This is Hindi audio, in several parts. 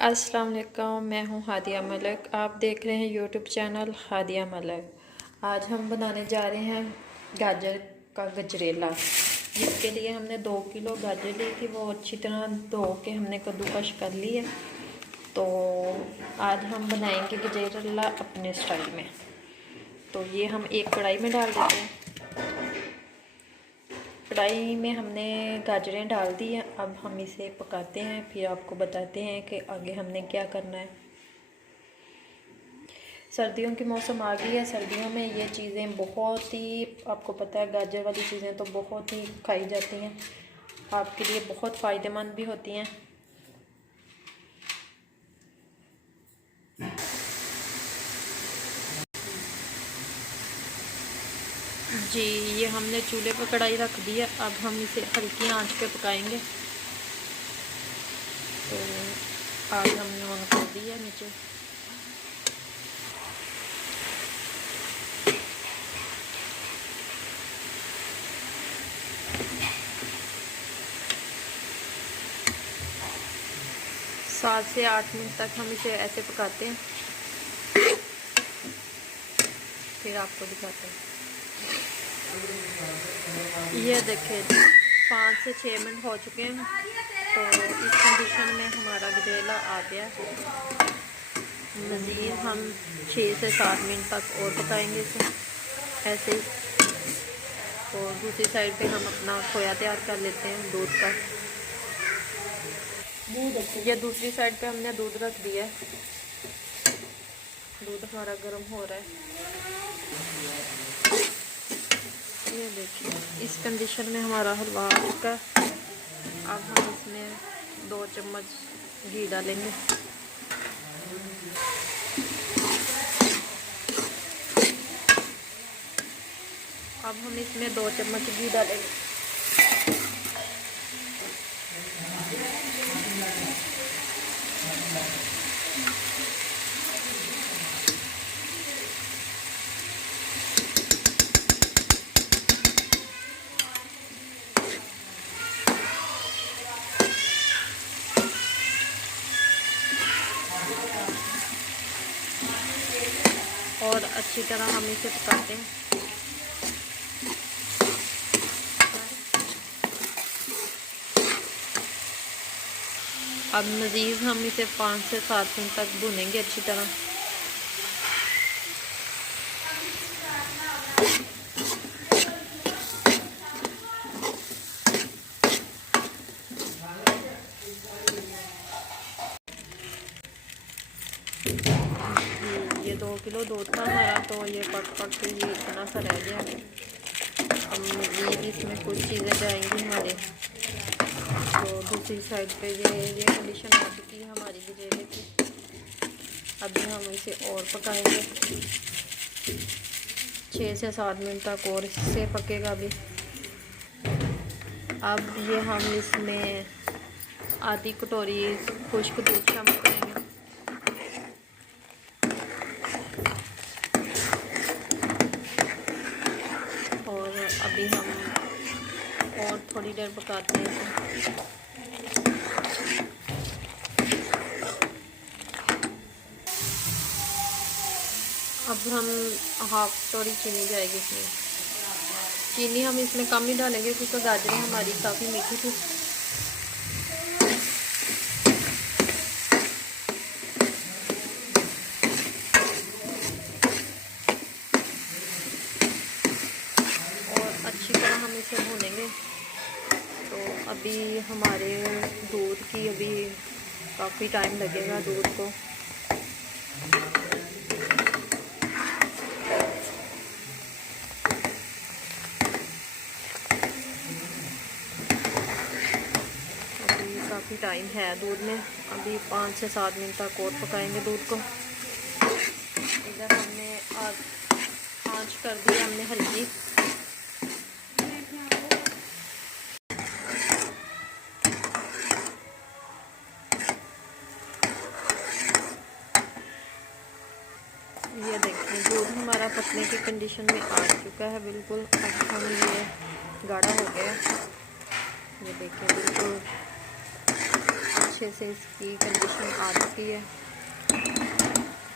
अस्सलाम वालेकुम, मैं हूँ हादिया मलिक। आप देख रहे हैं यूट्यूब चैनल हादिया मलिक। आज हम बनाने जा रहे हैं गाजर का गजरेला। जिसके लिए हमने 2 किलो गाजर ली थी, वो अच्छी तरह धो के हमने कद्दूकश कर ली है। तो आज हम बनाएंगे गजरेला अपने स्टाइल में। तो ये हम एक कढ़ाई में डाल देते हैं। कढ़ाई में हमने गाजरें डाल दी हैं। अब हम इसे पकाते हैं, फिर आपको बताते हैं कि आगे हमने क्या करना है। सर्दियों की मौसम आ गई है। सर्दियों में ये चीज़ें बहुत ही, आपको पता है, गाजर वाली चीज़ें तो बहुत ही खाई जाती हैं, आपके लिए बहुत फ़ायदेमंद भी होती हैं। जी, ये हमने चूल्हे पर कढ़ाई रख दी है। अब हम इसे हल्की आंच पे पकाएंगे। तो आज हमने ऑन कर दी है नीचे। सात से 8 मिनट तक हम इसे ऐसे पकाते हैं, फिर आपको दिखाते हैं। ये देखिए 5 से 6 मिनट हो चुके हैं। तो इस कंडीशन में हमारा गजरेला आ गया। मज़ीद हम 6 से 7 मिनट तक और पकाएंगे इसे ऐसे ही। और दूसरी साइड पे हम अपना खोया तैयार कर लेते हैं दूध का। ये दूसरी साइड पे हमने दूध रख दिया है। दूध हमारा गर्म हो रहा है। ये देखिए इस कंडीशन में हमारा हलवा आ चुका है। अब हम इसमें 2 चम्मच घी डालेंगे। अब हम इसमें 2 चम्मच घी डालेंगे। और अच्छी तरह हम इसे पकाते हैं। अब मज़ीद हम इसे 5 से 7 मिनट तक भूनेंगे अच्छी तरह। ये 2 किलो दूध था हमारा, तो ये पक के ये इतना सा रह गया। अब मज़ीद इसमें कुछ चीज़ें जाएंगी हमारे। तो दूसरी साइड पे ये कंडीशन आ चुकी है हमारी गजरेले की। अभी हम इसे और पकाएंगे 6 से 7 मिनट तक और इससे पकेगा अभी। अब ये हम इसमें आधी कटोरी खुश्क दूध शामिल करेंगे। और अभी हम और थोड़ी देर पकाते हैं इसे। अब हम हाफ कटोरी चीनी जाएगी इसमें। चीनी हम इसमें कम ही डालेंगे क्योंकि गाजरें हमारी काफ़ी मीठी थी। और अच्छी तरह हम इसे भूनेंगे। तो अभी हमारे दूध की अभी काफ़ी टाइम लगेगा दूध को। काफ़ी टाइम है दूध में। अभी 5 से 7 मिनट तक और पकाएंगे दूध को। इधर हमने आँच कर दी हमने हल्की। ये देखिए दूध हमारा पकने की कंडीशन में आ चुका है बिल्कुल। अब हम ये गाढ़ा हो गया। ये देखिए बिल्कुल अच्छी अच्छे से इसकी कंडीशन आ चुकी है।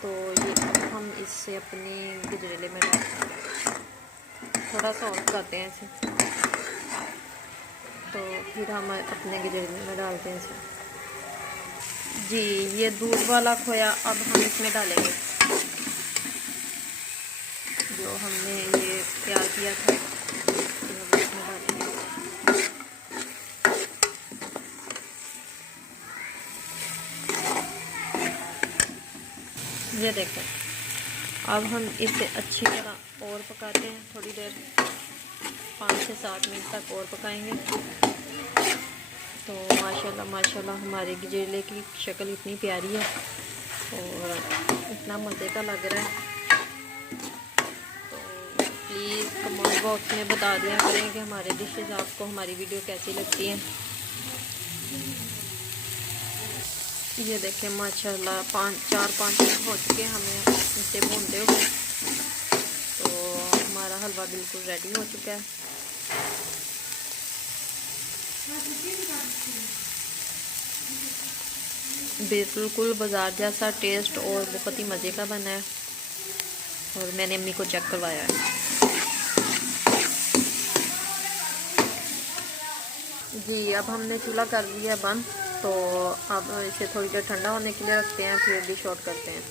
तो ये अब हम इससे अपने गजरेले में डालते हैं, थोड़ा सा और करते हैं इसे। तो फिर हम अपने गजरेले में डालते हैं इसे। जी, ये दूध वाला खोया अब हम इसमें डालेंगे, जो हमने ये तैयार किया था, तो इसमें डालेंगे। ये देखें, अब हम इसे अच्छी तरह और पकाते हैं, थोड़ी देर 5 से 7 मिनट तक और पकाएंगे। तो माशाल्लाह माशाल्लाह हमारे गजरेले की शक्ल इतनी प्यारी है और इतना मज़े का लग रहा है। तो प्लीज़ कमेंट बॉक्स में बता दिया करें कि हमारे डिशेज़ आपको हमारी वीडियो कैसी लगती हैं। ये देखें माशाल्लाह 4-5 मिनट हो चुके हमें इसे भूनते हुए। तो हमारा हलवा बिल्कुल रेडी हो चुका है। बिल्कुल बाज़ार जैसा टेस्ट और बहुत ही मज़े का बना है और मैंने अम्मी को चेक करवाया है। जी, अब हमने चूल्हा कर दिया बंद। तो अब इसे थोड़ी देर ठंडा होने के लिए रखते हैं, फिर डिश आउट करते हैं।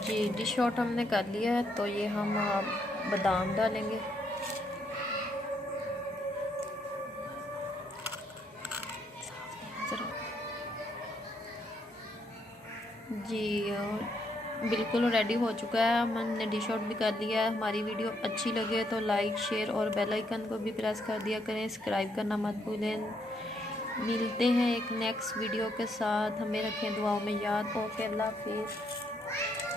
जी, डिश आउट हमने कर लिया है। तो ये हम बादाम डालेंगे, जी, और बिल्कुल रेडी हो चुका है। हमने डिश आउट भी कर लिया है। हमारी वीडियो अच्छी लगे तो लाइक शेयर और बेल आइकन को भी प्रेस कर दिया करें, सब्सक्राइब करना मत भूलें। मिलते हैं एक नेक्स्ट वीडियो के साथ, हमें रखें दुआओं में याद। ओके, अल्लाह हाफिज़।